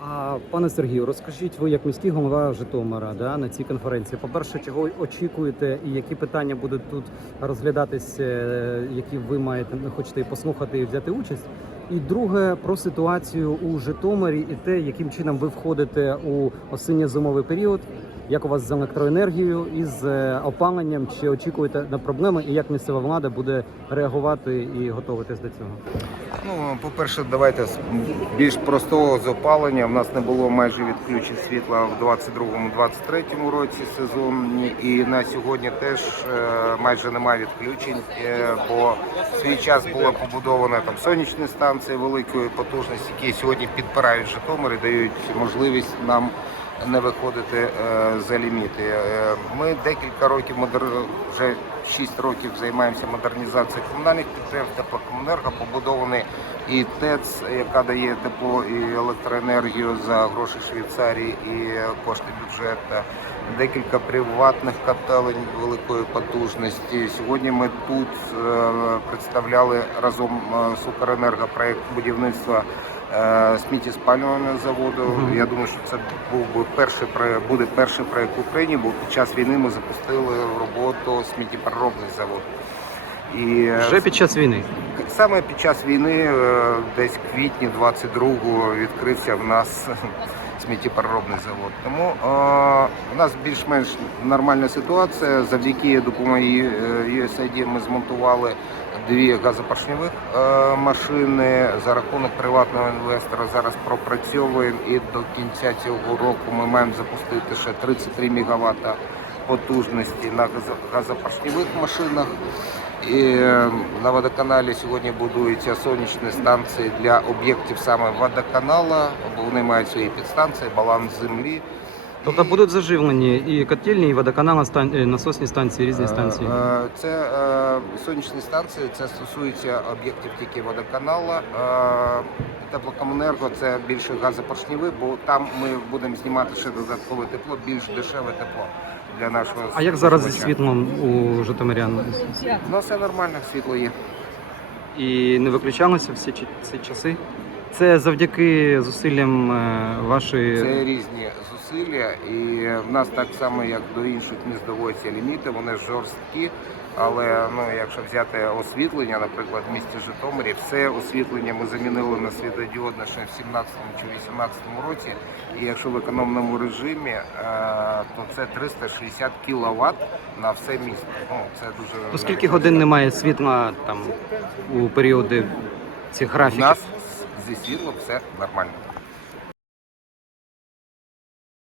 А пане Сергію, розкажіть ви як міський голова Житомира да, на цій конференції. По-перше, чого очікуєте, і які питання будуть тут розглядатись, е, які ви маєте хочете послухати і взяти участь? І друге про ситуацію у Житомирі і те, яким чином ви входите у осінньо-зимовий період. Як у вас з електроенергією і з е, опаленням? Чи очікуєте на проблеми, і як місцева влада буде реагувати і готуватись до цього? Ну, по-перше, давайте з більш простого з опалення. У нас не було майже відключень світла в 22-23 році сезоні, і на сьогодні теж е, майже немає відключень, е, бо в свій час була побудована там сонячні станції великої потужності, які сьогодні підпирають Житомир і дають можливість нам не виходити е, за ліміти. Е, Ми декілька років модер... вже 6 років займаємося модернізацією комунальних підприємств, теплокомунерго, побудований і ТЕЦ, яка дає тепло і електроенергію за гроші Швейцарії і кошти бюджету. Декілька приватних котелень великої потужності. Сьогодні ми тут е, представляли разом з Укренерго проєкт будівництва сміттєспалювального заводу. Мгм. Я думаю, що це був би перший проєкт, буде перший проєкт в Україні, бо під час війни ми запустили в роботу сміттєпереробний завод. І е, Вже під час війни. Саме під час війни, е, десь в квітні 22-го, відкрився в нас сміттєпереробний завод. Тому е, у нас більш-менш нормальна ситуація. Завдяки допомогі е, USAID ми змонтували дві газопоршневих е, машини за рахунок приватного інвестора. Зараз пропрацьовуємо і до кінця цього року ми маємо запустити ще 33 МВт потужності на газо- газопоршневих машинах. І е, на водоканалі сьогодні будуються сонячні станції для об'єктів саме водоканала, бо вони мають свої підстанції, баланс землі. Тобто будуть заживлені і котельні, і водоканал, стан... е, насосні станції, різні станції. Е, е, Це е, сонячні станції, це стосується об'єктів тільки водоканала. Е, Теплокомунерго це більше газопоршневий, бо там ми будемо знімати ще додаткове тепло, більш дешеве тепло для нашого А як зараз зі світлом у житомирян? Ну, все нормально, світло є. І не виключалося всі ці часи? Це завдяки зусиллям е, вашої. Це різні зусилля, і в нас так само, як до інших міст доводяться ліміти, вони жорсткі. Але ну, якщо взяти освітлення, наприклад, в місті Житомирі, все освітлення ми замінили на світлодіодне ще в 17-му чи 18-му році. І якщо в економному режимі, е, то це 360 кВт на все місто. Ну, це дуже То скільки годин немає світла там у періоди цих У нас зі світлом все нормально.